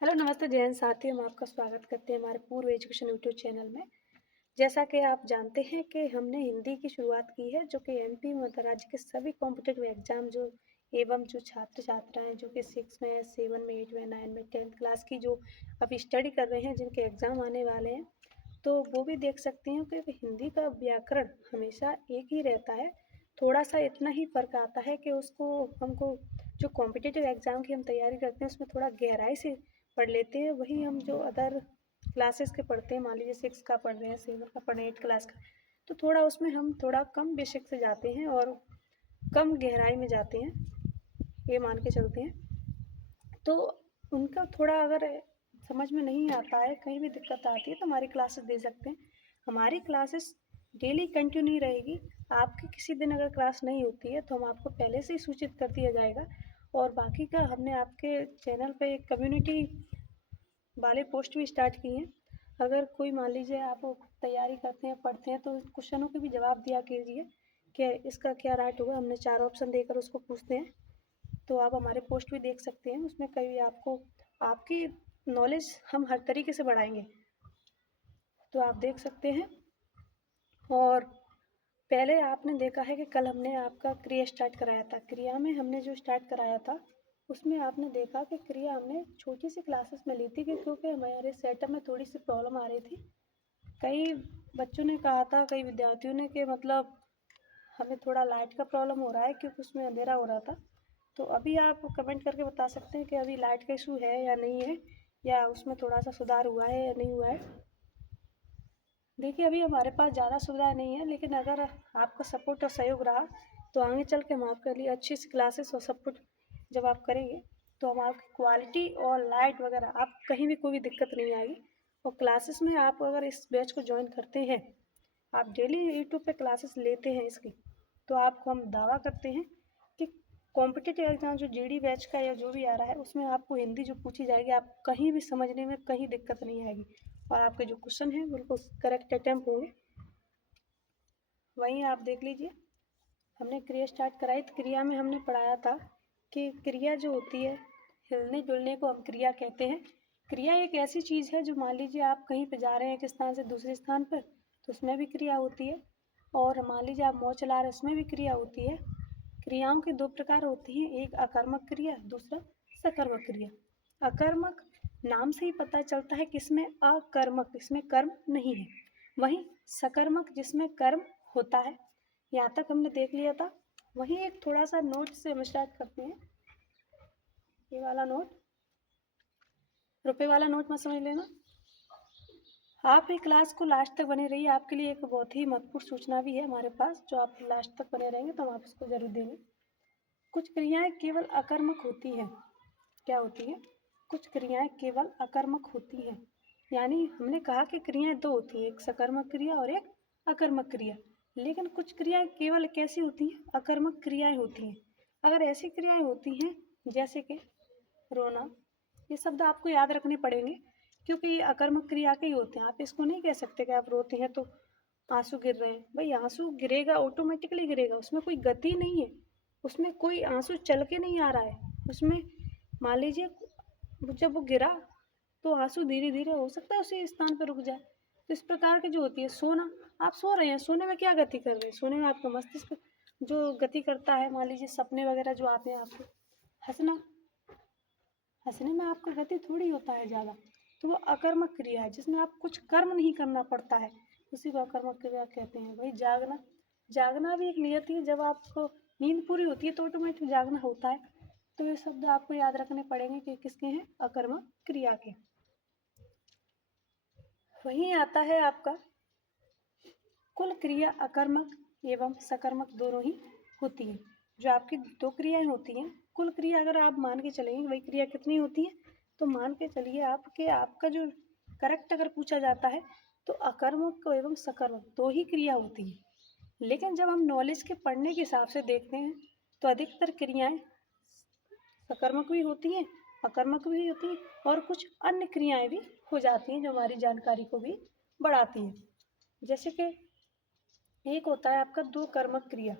Hello नमस्ते जैन साथी, हम आपका स्वागत करते हैं हमारे पूर्व एजुकेशन यूट्यूब चैनल में। जैसा कि आप जानते हैं कि हमने हिंदी की शुरुआत की है, जो कि एमपी में उत्तर राज्य के सभी कॉम्पिटिटिव एग्जाम एवं जो छात्र छात्राएं जो कि 6 में 7 में 8 में 9 में 10th क्लास की जो अभी स्टडी कर रहे हैं, जिनके एग्ज़ाम आने वाले हैं, तो वो भी देख सकते हैं कि हिंदी का व्याकरण हमेशा एक ही रहता है। थोड़ा सा इतना ही फ़र्क आता है कि उसको हमको जो कॉम्पिटिटिव एग्ज़ाम की हम तैयारी करते हैं, उसमें थोड़ा गहराई से पढ़ लेते हैं। वही हम जो अदर क्लासेस के पढ़ते हैं, मान लीजिए 6 का पढ़ रहे हैं, 7 का पढ़ रहे हैं, 8 क्लास का, तो थोड़ा उसमें हम थोड़ा कम बेसिक से जाते हैं और कम गहराई में जाते हैं, ये मान के चलते हैं। तो उनका थोड़ा अगर समझ में नहीं आता है, कहीं भी दिक्कत आती है, तो हमारी क्लासेस दे सकते हैं। हमारी क्लासेस डेली कंटिन्यू रहेगी। आपकी किसी दिन अगर क्लास नहीं होती है, तो हम आपको पहले से ही सूचित कर दिया जाएगा। और बाकी का हमने आपके चैनल पे एक कम्युनिटी वाले पोस्ट भी स्टार्ट किए हैं। अगर कोई मान लीजिए आप तैयारी करते हैं, पढ़ते हैं, तो क्वेश्चनों के भी जवाब दिया कीजिए कि इसका क्या राइट होगा। हमने 4 ऑप्शन देकर उसको पूछते हैं, तो आप हमारे पोस्ट भी देख सकते हैं। उसमें कई आपको आपकी नॉलेज हम हर तरीके से बढ़ाएंगे, तो आप देख सकते हैं। और पहले आपने देखा है कि कल हमने आपका क्रिया स्टार्ट कराया था। क्रिया में हमने जो स्टार्ट कराया था, उसमें आपने देखा कि क्रिया हमने छोटी सी क्लासेस में ली थी, क्योंकि हमारे सेटअप में थोड़ी सी प्रॉब्लम आ रही थी। कई बच्चों ने कहा था, कई विद्यार्थियों ने, कि मतलब हमें थोड़ा लाइट का प्रॉब्लम हो रहा है, क्योंकि उसमें अंधेरा हो रहा था। तो अभी आप कमेंट करके बता सकते हैं कि अभी लाइट का इशू है या नहीं है, या उसमें थोड़ा सा सुधार हुआ है या नहीं हुआ है। देखिए, अभी हमारे पास ज़्यादा सुविधाएं नहीं है, लेकिन अगर आपका सपोर्ट और सहयोग रहा, तो आगे चल के हम आपके लिए अच्छी सी क्लासेस और सपोर्ट जब आप करेंगे, तो हम आपकी क्वालिटी और लाइट वगैरह आप कहीं भी कोई भी दिक्कत नहीं आएगी। और क्लासेस में आप अगर इस बैच को ज्वाइन करते हैं, आप डेली यूट्यूब पे क्लासेस लेते हैं इसकी, तो आपको हम दावा करते हैं कि कॉम्पिटिटिव एग्ज़ाम जो जीडी बैच का या जो भी आ रहा है, उसमें आपको हिंदी जो पूछी जाएगी, आप कहीं भी समझने में कहीं दिक्कत नहीं आएगी, और आपके जो क्वेश्चन हैं बिल्कुल करेक्ट अटैम्प्ट होंगे। वहीं आप देख लीजिए, हमने क्रिया स्टार्ट कराई, तो क्रिया में हमने पढ़ाया था कि क्रिया जो होती है, हिलने डुलने को हम क्रिया कहते हैं। क्रिया एक ऐसी चीज़ है, जो मान लीजिए आप कहीं पे जा रहे हैं एक स्थान से दूसरे स्थान पर, तो उसमें भी क्रिया होती है। और मान लीजिए आप मोच चला रहे हैं, उसमें भी क्रिया होती है। क्रियाओं के 2 प्रकार होती हैं, एक अकर्मक क्रिया, दूसरा सकर्मक क्रिया। अकर्मक नाम से ही पता चलता है कि इसमें अकर्मक, इसमें कर्म नहीं है। वहीं सकर्मक जिसमें कर्म होता है। यहाँ तक हमने देख लिया था। वहीं एक थोड़ा सा नोट से हम स्टार्ट करते हैं। ये वाला नोट, रुपए वाला नोट मत समझ लेना। आप ये क्लास को लास्ट तक बने रहिए। आपके लिए एक बहुत ही महत्वपूर्ण सूचना भी है हमारे पास, जो आप लास्ट तक बने रहेंगे तो हम आप इसको जरूर देंगे। कुछ क्रियाएं केवल अकर्मक होती हैं। क्या होती हैं? कुछ क्रियाएं केवल अकर्मक होती हैं। यानी हमने कहा कि क्रियाएं 2 होती हैं, एक सकर्मक क्रिया और एक अकर्मक क्रिया। लेकिन कुछ क्रियाएं केवल कैसी होती हैं? अकर्मक क्रियाएं होती हैं। अगर ऐसी क्रियाएं होती हैं जैसे कि रोना, ये शब्द आपको याद रखने पड़ेंगे, क्योंकि ये अकर्मक क्रिया के ही होते हैं। आप इसको नहीं कह सकते कि आप रोते हैं तो आंसू गिर रहे हैं। भाई आंसू गिरेगा, ऑटोमेटिकली गिरेगा, उसमें कोई गति नहीं है, उसमें कोई आंसू चल के नहीं आ रहा है। उसमें मान लीजिए जब वो गिरा, तो आंसू धीरे धीरे हो सकता है उसी स्थान पर रुक जाए। तो इस प्रकार की जो होती है सोना, आप सो रहे हैं, सोने में क्या गति कर रहे हैं? सोने में आपका मस्तिष्क जो गति करता है, मान लीजिए सपने वगैरह जो आते हैं आपको, हंसना, हंसने में आपका गति थोड़ी होता है ज़्यादा। तो वो अकर्मक क्रिया है, जिसमें आप कुछ कर्म नहीं करना पड़ता है, उसी को अकर्मक क्रिया कहते हैं। वही जागना, जागना भी एक नियति है। जब आपको नींद पूरी होती है, तो ऑटोमेटिक जागना होता है। तो ये शब्द आपको याद रखने पड़ेंगे कि किसके हैं, अकर्मक क्रिया के। वहीं आता है आपका कुल क्रिया अकर्मक एवं सकर्मक दोनों ही होती है। जो आपकी 2 क्रियाएं होती हैं, कुल क्रिया अगर आप मान के चलेंगे वही क्रिया कितनी होती है, तो मान के चलिए आप कि आपका जो करेक्ट अगर पूछा जाता है, तो अकर्मक एवं सकर्मक 2 ही क्रिया होती है। लेकिन जब हम नॉलेज के पढ़ने के हिसाब से देखते हैं, तो अधिकतर क्रियाएं सकर्मक भी होती हैं, अकर्मक भी होती हैं, और कुछ अन्य क्रियाएं भी हो जाती हैं, जो हमारी जानकारी को भी बढ़ाती हैं। जैसे कि एक होता है आपका 2 कर्मक क्रिया।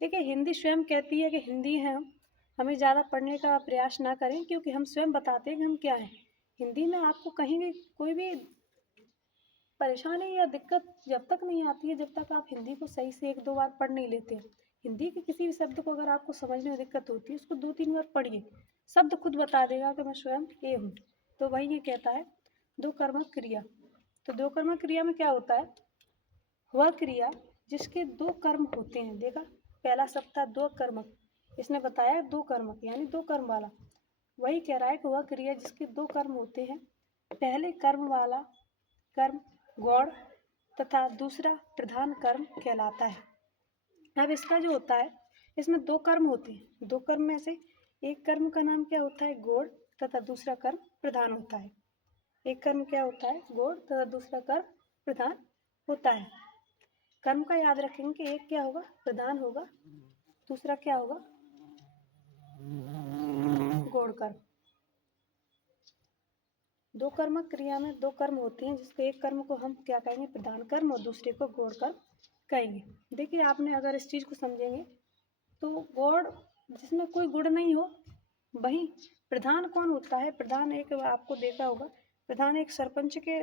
देखिए, हिंदी स्वयं कहती है कि हिंदी हैं हम, हमें ज़्यादा पढ़ने का प्रयास ना करें, क्योंकि हम स्वयं बताते हैं कि हम क्या हैं। हिंदी में आपको कहीं भी कोई भी परेशानी या दिक्कत जब तक नहीं आती है, जब तक आप हिंदी को सही से 1-2 बार पढ़ नहीं लेते हैं। हिंदी के किसी भी शब्द को अगर आपको समझने में दिक्कत होती है, उसको 2-3 बार पढ़िए, शब्द खुद बता देगा कि मैं स्वयं ये हूँ। तो वही ये कहता है दो कर्मक क्रिया। तो दो कर्मक क्रिया में क्या होता है? वह क्रिया जिसके 2 कर्म होते हैं। देखा, पहला शब्द था दो कर्मक, इसने बताया 2 कर्मक यानी 2 कर्म वाला। वही कह रहा है कि वह क्रिया जिसके 2 कर्म होते हैं, पहले कर्म वाला कर्म गौण तथा दूसरा प्रधान कर्म कहलाता है। अब इसका जो होता है, इसमें 2 कर्म होते हैं। 2 कर्म में से एक कर्म का नाम क्या होता है? गौण, तथा दूसरा कर्म प्रधान होता है। एक कर्म क्या होता है? गौण, तथा दूसरा कर्म प्रधान होता है। कर्म का याद रखेंगे कि एक क्या होगा? प्रधान होगा, दूसरा क्या होगा? गौण कर्म। दो कर्मक क्रिया में 2 कर्म होते हैं, जिसके एक कर्म को हम क्या कहेंगे? प्रधान कर्म, और दूसरे को गौण कर्म कहेंगे। देखिए, आपने अगर इस चीज़ को समझेंगे तो गौण जिसमें कोई गुण नहीं हो, वहीं प्रधान कौन होता है? प्रधान एक आपको देखा होगा, प्रधान एक सरपंच के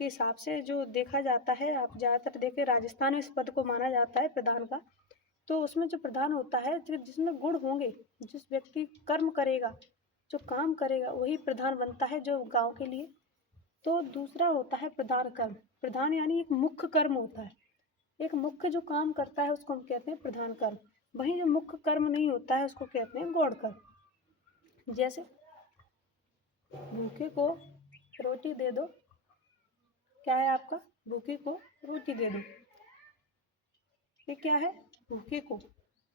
हिसाब से जो देखा जाता है, आप ज़्यादातर देखें राजस्थान में इस पद को माना जाता है प्रधान का। तो उसमें जो प्रधान होता है, जो जिसमें गुण होंगे, जिस व्यक्ति कर्म करेगा, जो काम करेगा, वही प्रधान बनता है जो गांव के लिए। तो दूसरा होता है प्रधान कर्म। प्रधान यानी एक मुख्य कर्म होता है, एक मुख्य जो काम करता है उसको हम कहते हैं प्रधान कर्म। वहीं जो मुख्य कर्म नहीं होता है उसको कहते हैं गौण कर्म। जैसे भूखे को रोटी दे दो, क्या है आपका? भूखे को रोटी दे दो, ये क्या है? भूखे को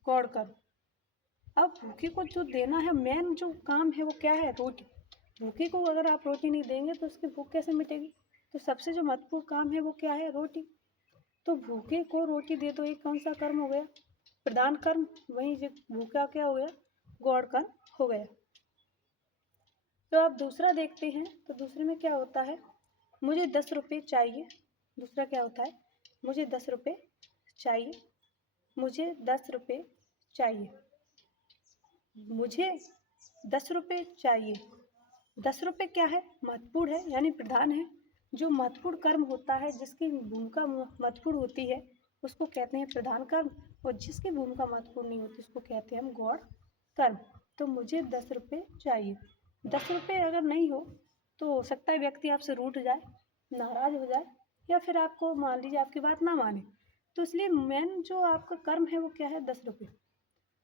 गौण कर्म। अब भूखे को जो देना है, मेन जो काम है वो क्या है? रोटी। भूखे को अगर आप रोटी नहीं देंगे तो उसकी भूख कैसे मिटेगी? तो सबसे जो महत्वपूर्ण काम है वो क्या है? रोटी। तो भूखे को रोटी दे दो, एक कौन सा कर्म हो गया? प्रधान कर्म। वहीं जो भूखा क्या हो गया? गौण कर्म हो गया। तो आप दूसरा देखते हैं, तो दूसरे में क्या होता है? मुझे 10 रुपये चाहिए। दूसरा क्या होता है? मुझे 10 रुपये चाहिए, मुझे 10 रुपये चाहिए, मुझे 10 रुपये चाहिए। 10 रुपये क्या है? महत्वपूर्ण है, यानी प्रधान है। जो महत्वपूर्ण कर्म होता है, जिसकी भूमिका महत्वपूर्ण होती है, उसको कहते हैं प्रधान कर्म, और जिसकी भूमिका महत्वपूर्ण नहीं होती उसको कहते हैं हम गौण कर्म। तो मुझे 10 रुपये चाहिए। 10 रुपये अगर नहीं हो तो हो सकता है व्यक्ति आपसे रूठ जाए, नाराज हो जाए, या फिर आपको मान लीजिए आपकी बात ना माने। तो इसलिए मेन जो आपका कर्म है वो क्या है? 10 रुपये।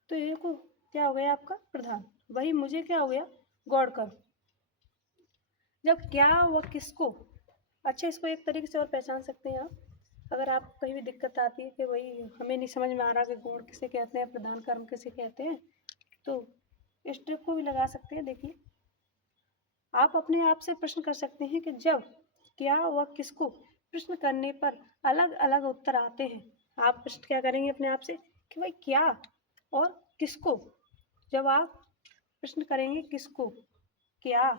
तो ये को क्या हो गया आपका? प्रधान। वही मुझे क्या हो गया? गौण कर्म। जब क्या व किसको, अच्छा इसको एक तरीके से और पहचान सकते हैं आप। अगर आपको कहीं भी दिक्कत आती है कि वही हमें नहीं समझ में आ रहा कि गौण किसे कहते हैं, प्रधान कर्म किसे कहते हैं, तो इस ट्रिक को भी लगा सकते हैं। देखिए, आप अपने आप से प्रश्न कर सकते हैं कि जब क्या व किसको प्रश्न करने पर अलग अलग उत्तर आते हैं, आप प्रश्न क्या करेंगे अपने आप से कि भाई क्या और किसको। जब आप प्रश्न करेंगे किसको, क्या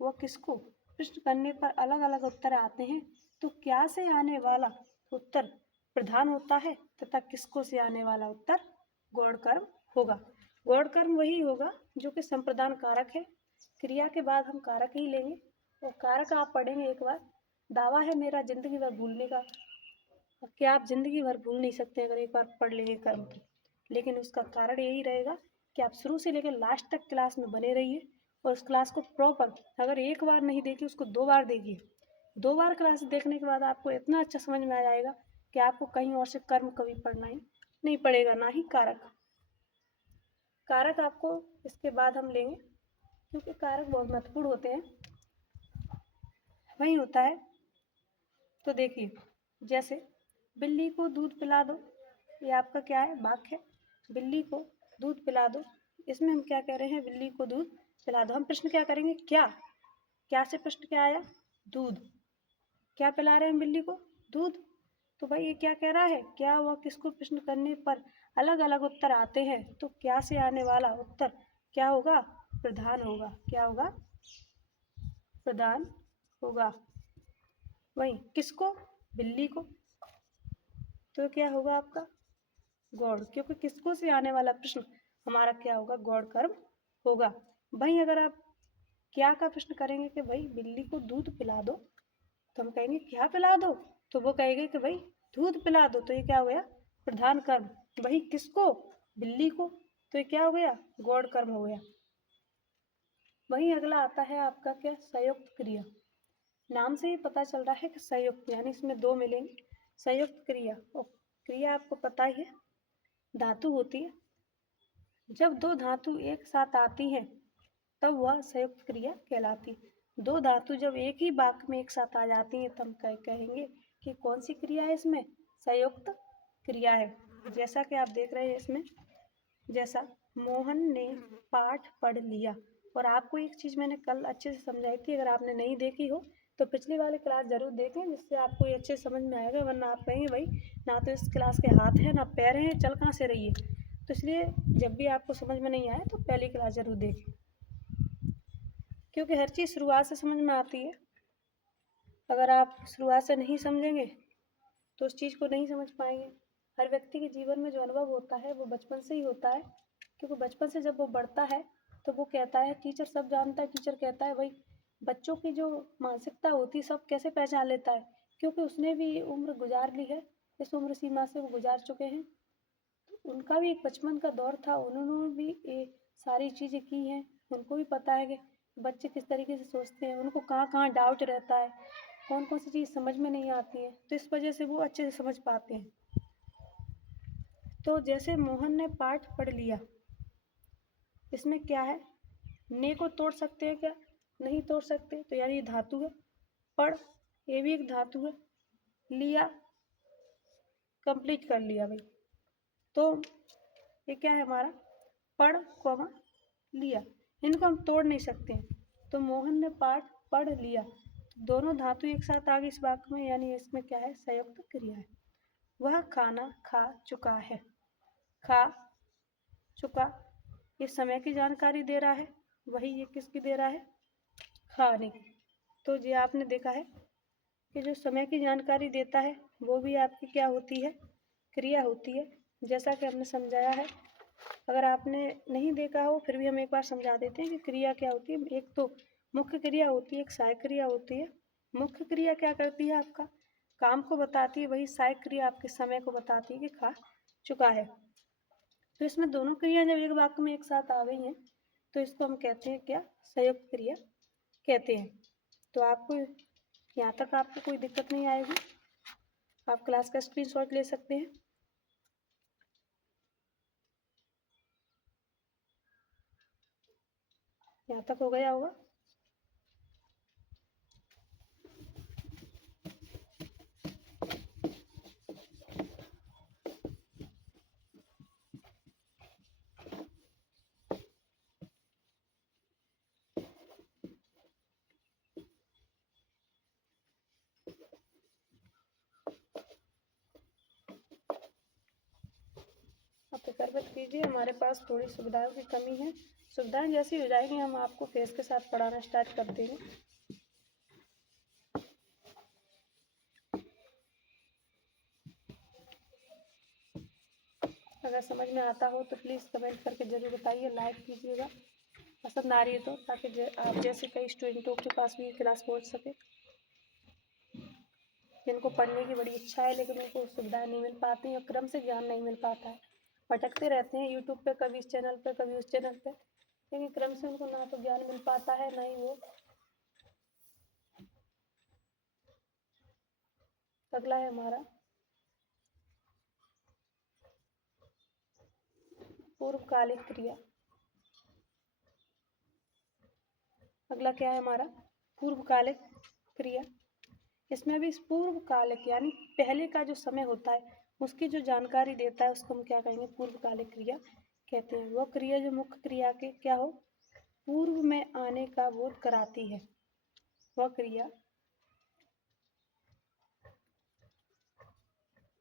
व किसको प्रश्न करने पर अलग अलग उत्तर आते हैं, तो क्या से आने वाला उत्तर प्रधान होता है, तथा किसको से आने वाला उत्तर गौण कर्म होगा। गौण कर्म वही होगा जो कि संप्रदान कारक है। क्रिया के बाद हम कारक ही लेंगे, और कारक आप पढ़ेंगे एक बार। दावा है मेरा जिंदगी भर भूलने का। क्या आप जिंदगी भर भूल नहीं सकते अगर एक बार पढ़ लेंगे कर्म तो। लेकिन उसका कारण यही रहेगा कि आप शुरू से लेकर लास्ट तक क्लास में बने रहिए, और उस क्लास को प्रॉपर, अगर एक बार नहीं देखी उसको 2 बार देखिए। 2 बार क्लास देखने के बाद आपको इतना अच्छा समझ में आ जाएगा कि आपको कहीं और से कर्म कभी पढ़ना ही नहीं पड़ेगा, ना ही कारक। कारक आपको इसके बाद हम लेंगे, क्योंकि कारक बहुत महत्वपूर्ण होते हैं। वही होता है। तो देखिए, जैसे बिल्ली को दूध पिला दो, ये आपका क्या है? वाक्य है। बिल्ली को दूध पिला दो, इसमें हम क्या कह रहे हैं? बिल्ली को दूध पिला दो। हम प्रश्न क्या करेंगे? क्या। क्या से प्रश्न क्या आया? दूध। क्या पिला रहे हैं बिल्ली को? दूध। तो भाई ये क्या कह रहा है? क्या व किसको प्रश्न करने पर अलग अलग उत्तर आते हैं, तो क्या से आने वाला उत्तर क्या होगा? प्रधान होगा। क्या होगा? प्रधान होगा। वही किसको? बिल्ली को। तो क्या होगा आपका? गौण, क्योंकि किसको से आने वाला प्रश्न हमारा क्या होगा, गौड़ कर्म होगा। भाई अगर आप क्या का प्रश्न करेंगे कि भाई बिल्ली को दूध पिला दो, तो हम कहेंगे क्या पिला दो, तो वो कहेंगे कि भाई दूध पिला दो, तो ये क्या हो गया, प्रधान कर्म। भाई किसको, बिल्ली को, तो ये क्या हो गया, गौड़ कर्म हो गया। वहीं अगला आता है आपका क्या, संयुक्त क्रिया। नाम से ही पता चल रहा है कि संयुक्त, यानी इसमें दो मिलेंगे। संयुक्त क्रिया, और क्रिया आपको पता ही है धातु होती है। जब दो धातु एक साथ आती हैं तब वह संयुक्त क्रिया कहलाती है। दो धातु जब एक ही वाक्य में एक साथ आ जाती हैं तब कहेंगे कि कौन सी क्रिया है, इसमें संयुक्त क्रिया है। जैसा कि आप देख रहे हैं इसमें, जैसा मोहन ने पाठ पढ़ लिया। और आपको एक चीज़ मैंने कल अच्छे से समझाई थी, अगर आपने नहीं देखी हो तो पिछली वाली क्लास जरूर देखें, जिससे आपको ये अच्छे से समझ में आएगा। वरना आप कहेंगे भाई ना तो इस क्लास के हाथ है ना पैर हैं, चल कहाँ से रही है। तो इसलिए जब भी आपको समझ में नहीं आए तो पहली क्लास जरूर देखें, क्योंकि हर चीज़ शुरुआत से समझ में आती है। अगर आप शुरुआत से नहीं समझेंगे तो उस चीज़ को नहीं समझ पाएंगे। हर व्यक्ति के जीवन में जो अनुभव होता है वो बचपन से ही होता है, क्योंकि बचपन से जब वो बढ़ता है तो वो कहता है, टीचर सब जानता है, टीचर कहता है भाई बच्चों की जो मानसिकता होती है सब कैसे पहचान लेता है, क्योंकि उसने भी उम्र गुजार ली है, इस उम्र सीमा से वो गुजार चुके हैं। तो उनका भी एक बचपन का दौर था, उन्होंने भी ये सारी चीज़ें की हैं, उनको भी पता है कि बच्चे किस तरीके से सोचते हैं, उनको कहाँ कहाँ डाउट रहता है, कौन कौन सी चीज़ समझ में नहीं आती है, तो इस वजह से वो अच्छे से समझ पाते हैं। तो जैसे मोहन ने पाठ पढ़ लिया, इसमें क्या है, ने को तोड़ सकते हैं क्या, नहीं तोड़ सकते, तो यानी ये धातु है। पढ़, ये भी एक धातु है। लिया, कंप्लीट कर लिया भाई, तो ये क्या है हमारा, पढ़ कॉमा लिया, इनको हम तोड़ नहीं सकते हैं। तो मोहन ने पाठ पढ़ लिया, दोनों धातु एक साथ आ गई इस वाक्य में, यानी इसमें क्या है, संयुक्त क्रिया है। वह खाना खा चुका है, खा चुका, ये समय की जानकारी दे रहा है, वही ये किसकी दे रहा है, खाने की। तो ये आपने देखा है कि जो समय की जानकारी देता है वो भी आपकी क्या होती है, क्रिया होती है, जैसा कि हमने समझाया है। अगर आपने नहीं देखा हो फिर भी हम एक बार समझा देते हैं कि क्रिया क्या होती है। एक तो मुख्य क्रिया होती है, एक सहायक क्रिया होती है। मुख्य क्रिया क्या करती है, आपका काम को बताती है, वही सहायक क्रिया आपके समय को बताती है कि खा चुका है। तो इसमें दोनों क्रिया जब एक वाक्य में एक साथ आ गई हैं तो इसको हम कहते हैं क्या, संयुक्त क्रिया कहते हैं। तो आपको यहाँ तक आपको कोई दिक्कत नहीं आएगी, आप क्लास का स्क्रीनशॉट ले सकते हैं। यहाँ तक हो गया होगा। आप फिक्र मत कीजिए, हमारे पास थोड़ी सुविधाओं की कमी है, सुविधाएं जैसी हो जाएंगी हम आपको फेस के साथ पढ़ाना स्टार्ट कर देंगे। अगर समझ में आता हो तो प्लीज़ कमेंट करके ज़रूर बताइए, लाइक कीजिएगा पसंद आ रही है तो, ताकि आप जैसे कई स्टूडेंटों के पास भी क्लास पहुँच सके, जिनको पढ़ने की बड़ी इच्छा है लेकिन उनको सुविधाएं नहीं मिल पाती और क्रम से ज्ञान नहीं मिल पाता है, भटकते रहते हैं यूट्यूब पे, कभी इस चैनल पे कभी उस चैनल पे, लेकिन क्रम से उनको ना तो ज्ञान मिल पाता है ना ही वो। अगला है हमारा पूर्वकालिक क्रिया। अगला क्या है हमारा, पूर्वकालिक क्रिया। इसमें भी पूर्वकालिक यानी पहले का जो समय होता है उसकी जो जानकारी देता है उसको हम क्या कहेंगे, पूर्वकालिक क्रिया कहते हैं। वह क्रिया जो मुख्य क्रिया के क्या हो, पूर्व में आने का बोध कराती है। वह क्रिया,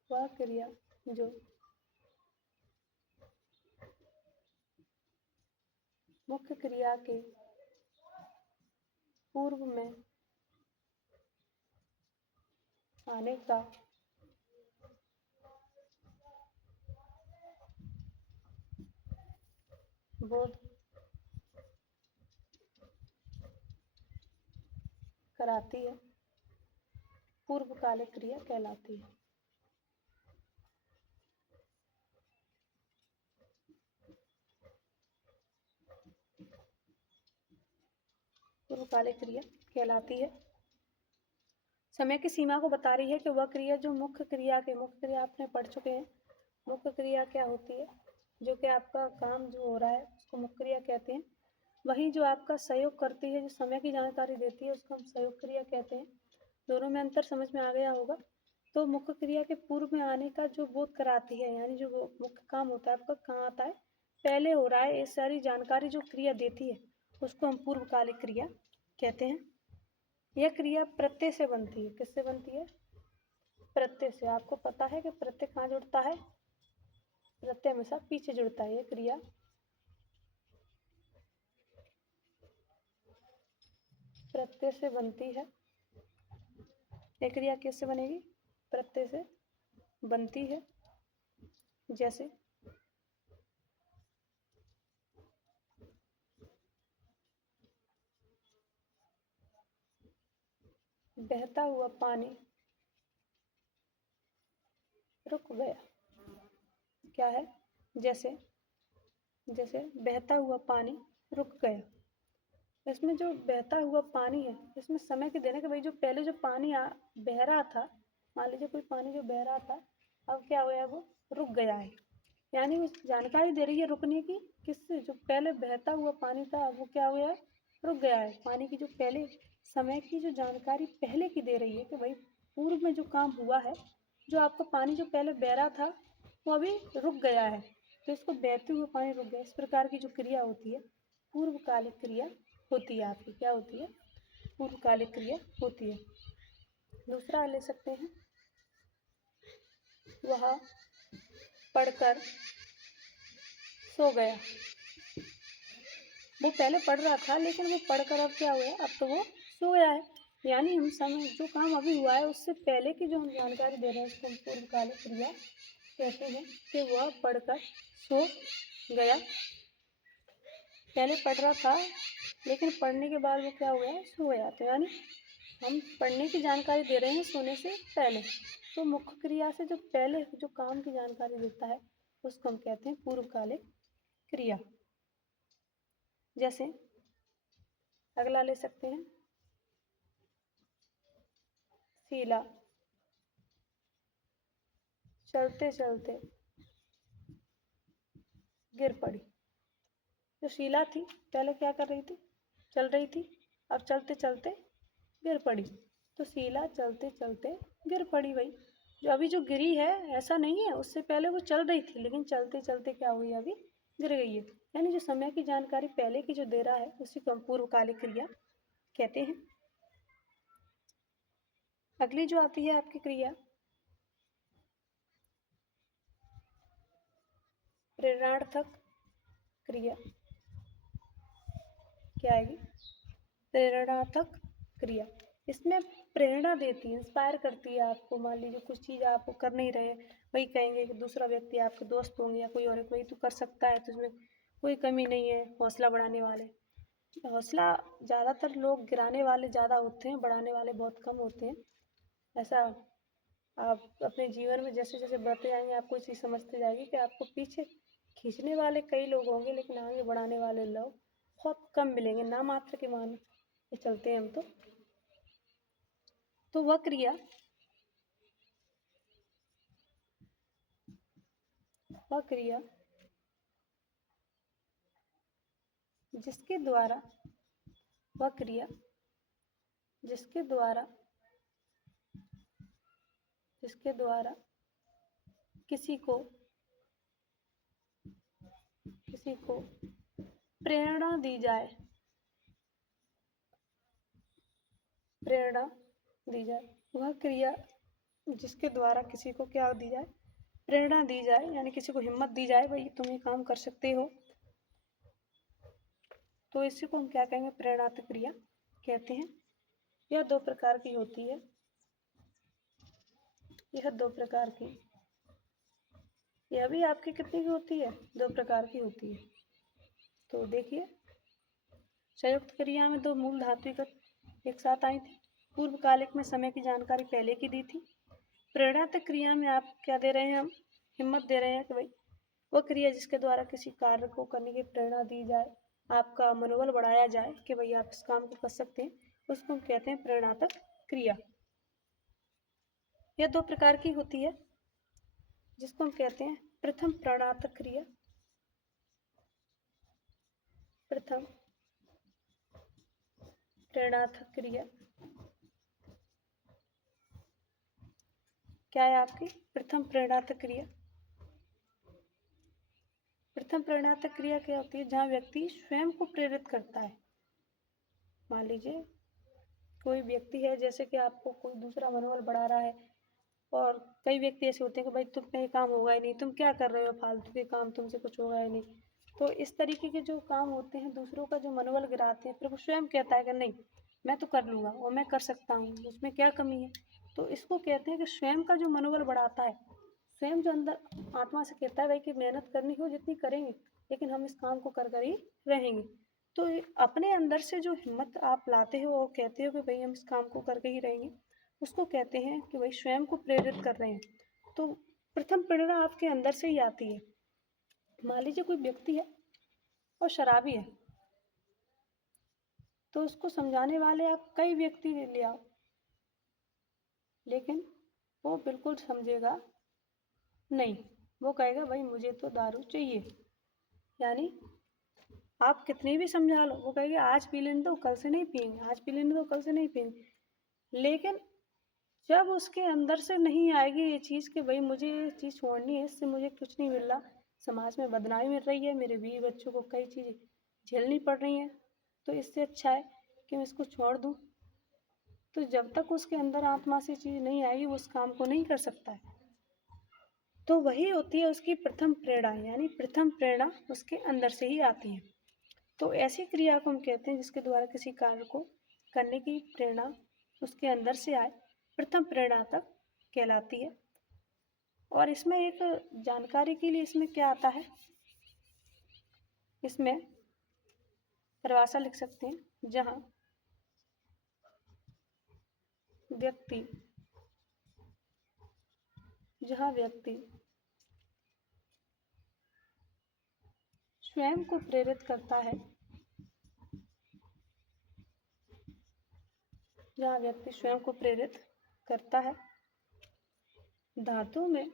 वह क्रिया जो मुख्य क्रिया के पूर्व में आने का बोध कराती है, पूर्वकालिक क्रिया कहलाती है। पूर्वकालिक क्रिया कहलाती है। समय की सीमा को बता रही है कि वह क्रिया जो मुख्य क्रिया आपने पढ़ चुके हैं। मुख्य क्रिया क्या होती है? जो कि आपका काम जो हो रहा है उसको मुख्य क्रिया कहते हैं। वही जो आपका सहयोग करती है, जो समय की जानकारी देती है, उसको हम सहयोग क्रिया कहते हैं। दोनों में अंतर समझ में आ गया होगा। तो मुख्य क्रिया के पूर्व में आने का जो बोध कराती है, यानी जो मुख्य काम होता है आपका कहाँ आता है, पहले हो रहा है, ये सारी जानकारी जो क्रिया देती है उसको हम पूर्वकालिक क्रिया कहते हैं। यह क्रिया प्रत्यय से बनती है। किससे बनती है? प्रत्यय से। आपको पता है कि प्रत्यय कहाँ जुड़ता है? प्रत्यय हमेशा पीछे जुड़ता है। यह क्रिया प्रत्यय से बनती है। यह क्रिया किससे बनेगी? प्रत्यय से बनती है। जैसे बहता हुआ पानी रुक गया। क्या है? जैसे बहता हुआ पानी रुक गया। इसमें जो बहता हुआ पानी है, इसमें समय के देने के, भाई जो पहले जो पानी बह रहा था, मान लीजिए कोई पानी जो बह रहा था, अब क्या हुआ है, वो रुक गया है। यानी वो जानकारी दे रही है रुकने की। किससे? जो पहले बहता हुआ पानी था, अब वो क्या हुआ है, रुक गया है। पानी की जो पहले समय की जो जानकारी पहले की दे रही है कि भाई पूर्व में जो काम हुआ है, जो आपका पानी जो पहले बह रहा था वो अभी रुक गया है, तो इसको बहते हुए पानी रुक गया। इस प्रकार की जो क्रिया होती है पूर्वकालिक क्रिया होती है। आपकी क्या होती है? पूर्वकालिक क्रिया होती है। दूसरा ले सकते हैं, वह पढ़कर सो गया। वो पहले पढ़ रहा था, लेकिन वो पढ़कर अब क्या हुआ, अब तो वो सो गया है। यानी हम समय जो काम अभी हुआ है उससे पहले की जो हम जानकारी दे रहे हैं उसको हम पूर्वकालिक क्रिया कहते हैं कि वह पढ़कर सो गया। पहले पढ़ रहा था, लेकिन पढ़ने के बाद वो क्या हुआ है, सो गया। तो यानी हम पढ़ने की जानकारी दे रहे हैं सोने से पहले। तो मुख्य क्रिया से जो पहले जो काम की जानकारी देता है उसको हम कहते हैं पूर्वकालिक क्रिया। जैसे अगला ले सकते हैं, शीला चलते चलते गिर पड़ी। जो शीला थी पहले क्या कर रही थी, चल रही थी, अब चलते चलते गिर पड़ी। तो शीला चलते चलते गिर पड़ी। भाई जो अभी जो गिरी है ऐसा नहीं है, उससे पहले वो चल रही थी, लेकिन चलते चलते क्या हुई, अभी गिर गई है। यानी जो समय की जानकारी पहले की जो दे रहा है उसी को हम पूर्वकालिक क्रिया कहते हैं। अगली जो आती है आपकी क्रिया प्रेरणार्थक क्रिया। क्या आएगी? प्रेरणार्थक क्रिया। इसमें प्रेरणा देती है, इंस्पायर करती है आपको। मान लीजिए कुछ चीज़ आप कर नहीं रहे, वही कहेंगे कि दूसरा व्यक्ति आपके दोस्त होंगे या कोई और, वही तू कर सकता है, तुझमें कोई कमी नहीं है। हौसला बढ़ाने वाले। हौसला ज़्यादातर लोग गिराने वाले ज़्यादा होते हैं, बढ़ाने वाले बहुत कम होते हैं। ऐसा आप अपने जीवन में जैसे जैसे बढ़ते जाएंगे आपको चीज़ समझते जाएगी कि आपको पीछे खींचने वाले कई लोग होंगे, लेकिन आगे बढ़ाने वाले लोग बहुत कम मिलेंगे, ना मात्र के मान के चलते हैं हम। तो वह क्रिया जिसके द्वारा वह क्रिया जिसके द्वारा किसी को प्रेरणा दी जाए, वह क्रिया जिसके द्वारा किसी को क्या दी जाए, प्रेरणा दी जाए, यानी किसी को हिम्मत दी जाए, भाई तुम ये काम कर सकते हो। तो इसी को हम क्या कहेंगे, प्रेरणात्मक क्रिया कहते हैं। यह दो प्रकार की होती है। यह भी आपकी कितनी की होती है? दो प्रकार की होती है। तो देखिए, संयुक्त क्रिया में दो मूल धातु एक साथ आई थी। पूर्वकालिक में समय की जानकारी पहले की दी थी। प्रेरणात्मक क्रिया में आप क्या दे रहे हैं, हम हिम्मत दे रहे हैं कि भाई वो क्रिया जिसके द्वारा किसी कार्य को करने की प्रेरणा दी जाए, आपका मनोबल बढ़ाया जाए कि भाई आप इस काम को कर सकते हैं, उसको हम कहते हैं प्रेरणात्मक क्रिया। यह दो प्रकार की होती है, जिसको हम कहते हैं प्रथम प्रेरणात्मक क्रिया, प्रथम प्रेरणात्मक क्रिया क्या है आपकी प्रथम प्रेरणात्मक क्रिया। प्रथम प्रेरणात्मक क्रिया क्या होती है, जहाँ व्यक्ति स्वयं को प्रेरित करता है। मान लीजिए कोई व्यक्ति है, जैसे कि आपको कोई दूसरा मनोबल बढ़ा रहा है, और कई व्यक्ति ऐसे होते हैं कि भाई तुम पे ये काम होगा ही नहीं, तुम क्या कर रहे हो फालतू के काम, तुमसे कुछ होगा ही नहीं। तो इस तरीके के जो काम होते हैं, दूसरों का जो मनोबल गिराते हैं, फिर वो स्वयं कहता है कि नहीं मैं तो कर लूँगा और मैं कर सकता हूँ, उसमें क्या कमी है। तो इसको कहते हैं कि स्वयं का जो मनोबल बढ़ाता है, स्वयं जो अंदर आत्मा से कहता है भाई कि मेहनत करनी हो जितनी करेंगे, लेकिन हम इस काम को कर ही रहेंगे। तो अपने अंदर से जो हिम्मत आप लाते हो और कहते हो कि भाई हम इस काम को करके ही रहेंगे, उसको कहते हैं कि भाई स्वयं को प्रेरित कर रहे हैं। तो प्रथम प्रेरणा आपके अंदर से ही आती है। मान लीजिए कोई व्यक्ति है और शराबी है, तो उसको समझाने वाले आप कई व्यक्ति ले आओ, लेकिन वो बिल्कुल समझेगा नहीं। वो कहेगा भाई मुझे तो दारू चाहिए, यानी आप कितनी भी समझा लो, वो कहेगा आज पी लेने दो कल से नहीं पियेंगे, आज पी लेने दो कल से नहीं पियेंगे। लेकिन जब उसके अंदर से नहीं आएगी ये चीज़ कि भाई मुझे ये चीज़ छोड़नी है, इससे मुझे कुछ नहीं मिल रहा, समाज में बदनामी मिल रही है, मेरे बीवी बच्चों को कई चीज़ें झेलनी पड़ रही हैं, तो इससे अच्छा है कि मैं इसको छोड़ दूँ। तो जब तक उसके अंदर आत्मा से चीज़ नहीं आएगी, वो उस काम को नहीं कर सकता है। तो वही होती है उसकी प्रथम प्रेरणा, यानी प्रथम प्रेरणा उसके अंदर से ही आती है। तो ऐसी क्रिया को हम कहते हैं जिसके द्वारा किसी कार्य को करने की प्रेरणा उसके अंदर से आए, प्रथम प्रेरणा तक कहलाती है। और इसमें एक जानकारी के लिए इसमें क्या आता है, इसमें परिभाषा लिख सकते हैं, जहाँ व्यक्ति स्वयं को प्रेरित करता है, जहाँ व्यक्ति स्वयं को प्रेरित करता है, धातु में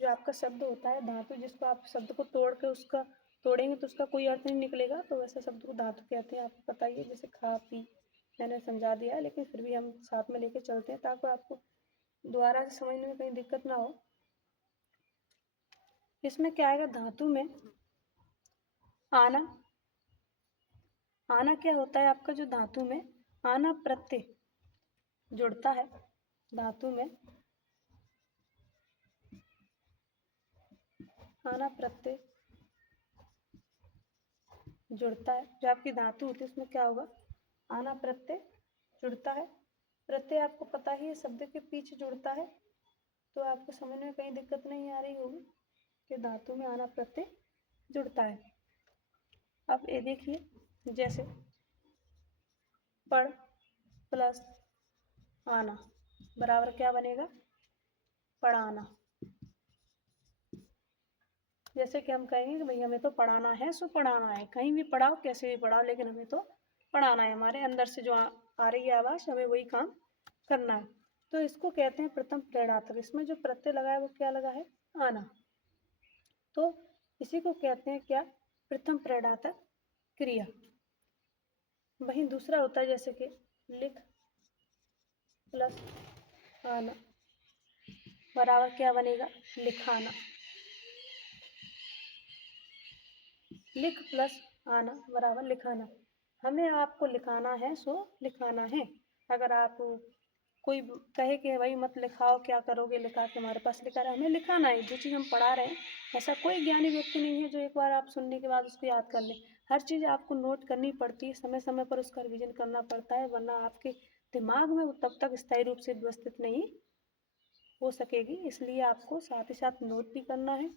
जो आपका शब्द होता है, धातु जिसको आप शब्द को तोड़ के उसका तोड़ेंगे तो उसका कोई अर्थ नहीं निकलेगा, तो वैसे शब्द को धातु कहते हैं। आपको पता ही है, जैसे खा पी मैंने समझा दिया है, लेकिन फिर भी हम साथ में लेके चलते हैं ताकि आपको दोबारा से समझने में कहीं दिक्कत ना हो। इसमें क्या आएगा, धातु में आना। आना क्या होता है आपका, जो धातु में आना प्रत्यय जुड़ता है, धातु में आना प्रत्यय जुड़ता है। जो आपकी धातु होती है उसमें क्या होगा, आना प्रत्यय जुड़ता है। प्रत्यय आपको पता ही है शब्द के पीछे जुड़ता है, तो आपको समझने में कहीं दिक्कत नहीं आ रही होगी कि धातु में आना प्रत्यय जुड़ता है। अब ये देखिए, जैसे पढ़ प्लस आना बराबर क्या बनेगा, पढ़ाना। जैसे कि हम कहेंगे कि भाई हमें तो पढ़ाना है, सो पढ़ाना है, कहीं भी पढ़ाओ कैसे भी पढ़ाओ, लेकिन हमें तो पढ़ाना है, हमारे अंदर से जो आ रही है आवाज़, हमें वही काम करना है। तो इसको कहते हैं प्रथम प्रेरणात्मक। इसमें जो प्रत्यय लगा है वो क्या लगा है, आना। तो इसी को कहते हैं क्या, प्रथम प्रेरणात्मक क्रिया। वहीं दूसरा होता है जैसे कि लिख प्लस आना बराबर क्या बनेगा, लिखाना। लिख प्लस आना बराबर लिखाना। हमें आपको लिखाना है सो लिखाना है। अगर आप कोई कहे कि भाई मत लिखाओ, क्या करोगे लिखा के, हमारे पास लिखा रहा है, हमें लिखाना है जो चीज़ हम पढ़ा रहे हैं। ऐसा कोई ज्ञानी व्यक्ति नहीं है जो एक बार आप सुनने के बाद उसको याद कर ले। हर चीज़ आपको नोट करनी पड़ती है, समय समय पर उसका रिविजन करना पड़ता है, वरना आपके दिमाग में वो तब तक स्थायी रूप से व्यवस्थित नहीं हो सकेगी। इसलिए आपको साथ ही साथ नोट भी करना है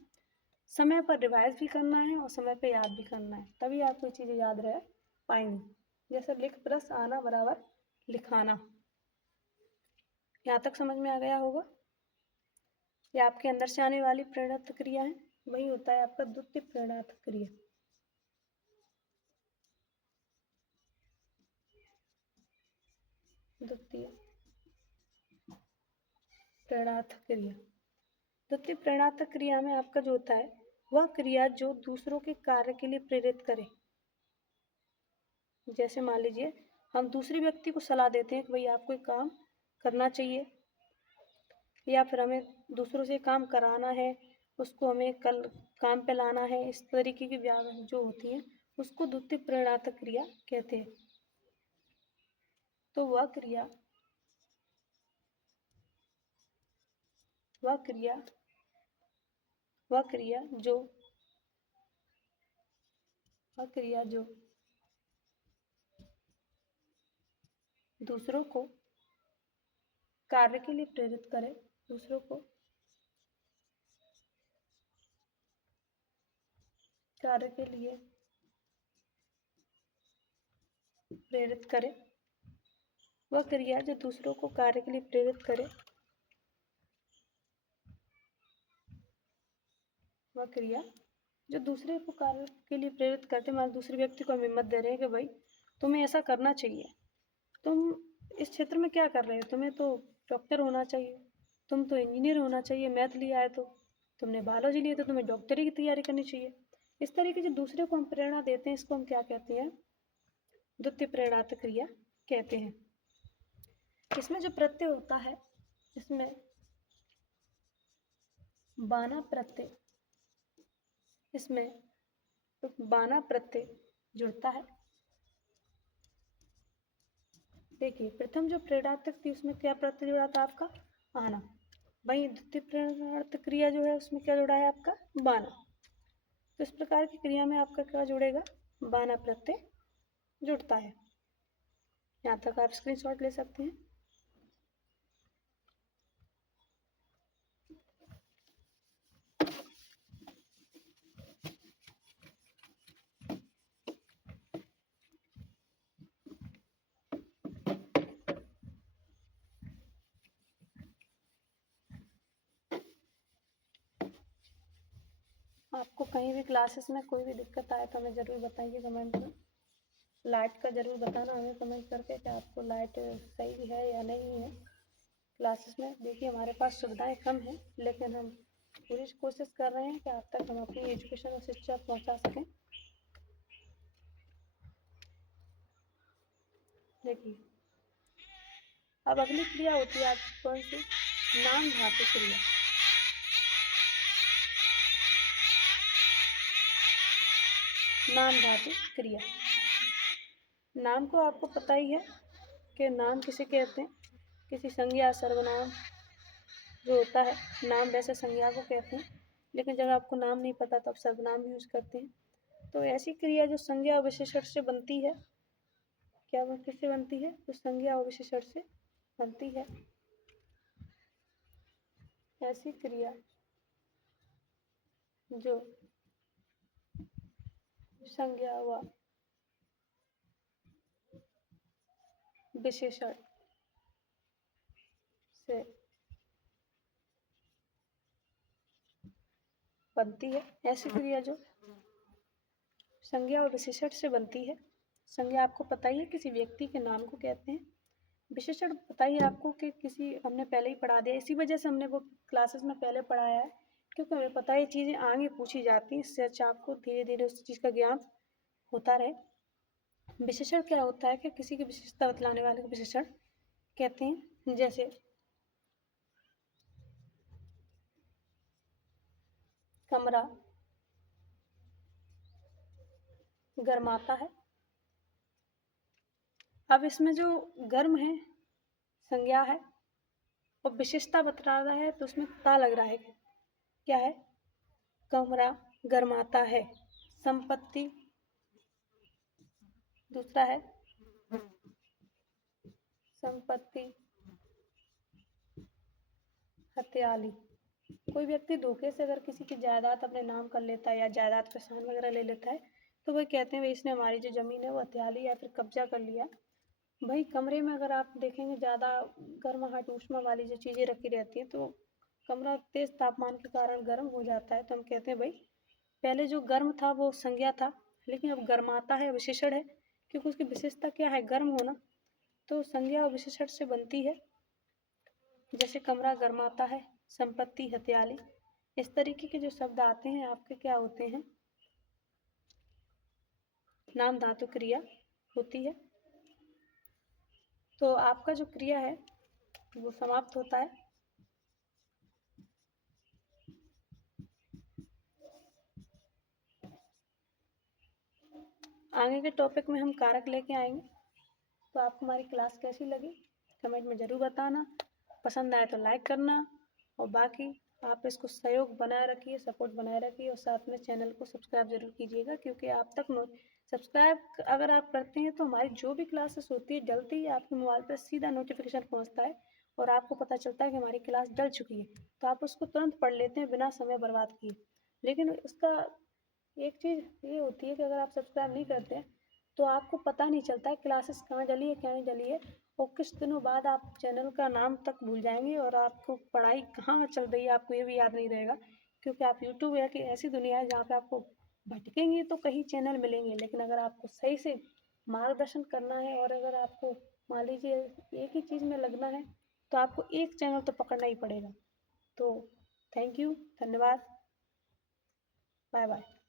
समय पर रिवाइज भी करना है और समय पे याद भी करना है, तभी आपको ये चीज़ें याद रह पाएंगी। जैसे लिख प्लस आना बराबर लिखाना। यहाँ तक समझ में आ गया होगा। ये आपके अंदर से आने वाली प्रेरणात्मक क्रिया है, वही होता है आपका द्वितीय प्रेरणात्मक क्रिया। द्वितीय प्रेरणात्मक क्रिया। द्वितीय प्रेरणात्मक क्रिया में आपका जो होता है वह क्रिया जो दूसरों के कार्य के लिए प्रेरित करे। जैसे मान लीजिए हम दूसरे व्यक्ति को सलाह देते हैं कि भाई आपको एक काम करना चाहिए, या फिर हमें दूसरों से काम कराना है, उसको हमें कल काम पे लाना है, इस तरीके की जो होती है उसको द्वितीय प्रेरणात्मक क्रिया कहते हैं। तो वह क्रिया जो दूसरों को कार्य के लिए प्रेरित करे, दूसरों को कार्य के लिए प्रेरित करे, वह क्रिया जो दूसरों को कार्य के लिए प्रेरित करे, वह क्रिया जो दूसरे को कार्य के लिए प्रेरित करते, मान दूसरे व्यक्ति को हम हिम्मत दे रहे हैं कि भाई तुम्हें ऐसा करना चाहिए, तुम इस क्षेत्र में क्या कर रहे हो, तुम्हें तो डॉक्टर होना चाहिए, तुम तो इंजीनियर होना चाहिए, मैथ लिया है तो, तुमने बायोलॉजी लिया तो तुम्हें डॉक्टरी की तैयारी करनी चाहिए। इस तरीके से दूसरे को हम प्रेरणा देते हैं, इसको हम क्या कहते हैं, द्वितीय प्रेरणात्मक क्रिया कहते हैं। इसमें जो प्रत्यय होता है, इसमें बाना प्रत्यय, इसमें बाना प्रत्यय जुड़ता है। देखिए प्रथम जो प्रेरणात्मक थी उसमें क्या प्रत्यय जुड़ा था आपका, आना। वही द्वितीय प्रेरणात्मक क्रिया जो है उसमें क्या जुड़ा है आपका, बाना। तो इस प्रकार की क्रिया में आपका क्या जुड़ेगा, बाना प्रत्यय जुड़ता है। यहाँ तक आप स्क्रीनशॉट ले सकते हैं। आपको कहीं भी क्लासेस में कोई भी दिक्कत आए तो हमें ज़रूर बताइए कमेंट में। लाइट का ज़रूर बताना हमें कमेंट करके कि आपको लाइट सही है या नहीं है क्लासेस में। देखिए हमारे पास सुविधाएं कम हैं, लेकिन हम पूरी कोशिश कर रहे हैं कि आप तक हम अपनी एजुकेशन और शिक्षा पहुंचा सकें। देखिए अब अगली क्रिया होती है आपकी कौन सी, नाम धातु क्रिया। नाम धातु क्रिया, नाम को आपको पता ही है कि नाम किसे कहते हैं, किसी संज्ञा सर्वनाम जो होता है, नाम वैसे संज्ञा को कहते हैं, लेकिन जब आपको नाम नहीं पता तो आप सर्वनाम यूज करते हैं। तो ऐसी क्रिया जो संज्ञा और विशेषण से बनती है, क्या वो किससे बनती है, जो संज्ञा और विशेषण से बनती है, ऐसी क्रिया जो संज्ञा व विशेषण से बनती है, ऐसी क्रिया जो संज्ञा और विशेषण से बनती है। संज्ञा आपको पता ही है किसी व्यक्ति के नाम को कहते हैं, विशेषण पता ही आपको कि किसी, हमने पहले ही पढ़ा दिया, इसी वजह से हमने वो क्लासेस में पहले पढ़ाया है, क्योंकि हमें पता है ये चीज़ें आगे पूछी जाती हैं, इससे अच्छा आपको धीरे धीरे उस चीज़ का ज्ञान होता रहे। विशेषण क्या होता है कि किसी की विशेषता बतलाने वाले को विशेषण कहते हैं। जैसे कमरा गर्माता है। अब इसमें जो गर्म है संज्ञा है और विशेषता बता रहा है, तो उसमें ता लग रहा है, क्या है, कमरा गर्माता है। संपत्ति दूसरा है, संपत्ति हथियाली। कोई व्यक्ति धोखे से अगर किसी की जायदाद अपने नाम कर लेता है या जायदाद पे साइन वगैरह ले लेता है, तो वही कहते हैं भाई इसने हमारी जो ज़मीन है वो हथिया ली या फिर कब्जा कर लिया। भाई कमरे में अगर आप देखेंगे ज़्यादा गर्माहट ऊष्मा वाली जो चीज़ें रखी रहती हैं, तो कमरा तेज़ तापमान के कारण गर्म हो जाता है। तो हम कहते हैं भाई पहले जो गर्म था वो संज्ञा था, लेकिन अब गर्माता है विशेषण है, क्योंकि उसकी विशेषता क्या है, गर्म होना। तो संज्ञा और विशेषण से बनती है। जैसे कमरा गर्माता है, संपत्ति हथियाली, इस तरीके के जो शब्द आते हैं आपके क्या होते हैं, नाम धातु क्रिया होती है। तो आपका जो क्रिया है वो समाप्त होता है। आगे के टॉपिक में हम कारक लेके आएंगे। तो आपको हमारी क्लास कैसी लगी कमेंट में ज़रूर बताना। पसंद आए तो लाइक करना, और बाकी आप इसको सहयोग बनाए रखिए, सपोर्ट बनाए रखिए, और साथ में चैनल को सब्सक्राइब जरूर कीजिएगा, क्योंकि आप तक सब्सक्राइब अगर आप करते हैं तो हमारी जो भी क्लासेस होती है जल्दी ही आपके मोबाइल पर सीधा नोटिफिकेशन पहुंचता है और आपको पता चलता है कि हमारी क्लास डल चुकी है। तो आप उसको तुरंत पढ़ लेते हैं बिना समय बर्बाद किए। लेकिन उसका एक चीज़ ये होती है कि अगर आप सब्सक्राइब नहीं करते हैं तो आपको पता नहीं चलता है क्लासेस कहाँ डली है क्या नहीं डली है, और कुछ दिनों बाद आप चैनल का नाम तक भूल जाएंगे और आपको पढ़ाई कहाँ चल रही है आपको ये भी याद नहीं रहेगा। क्योंकि आप यूट्यूब है कि ऐसी दुनिया है जहाँ पे आपको भटकेंगे तो कहीं चैनल मिलेंगे, लेकिन अगर आपको सही से मार्गदर्शन करना है और अगर आपको मान लीजिए एक ही चीज़ में लगना है तो आपको एक चैनल तो पकड़ना ही पड़ेगा। तो थैंक यू, धन्यवाद, बाय बाय।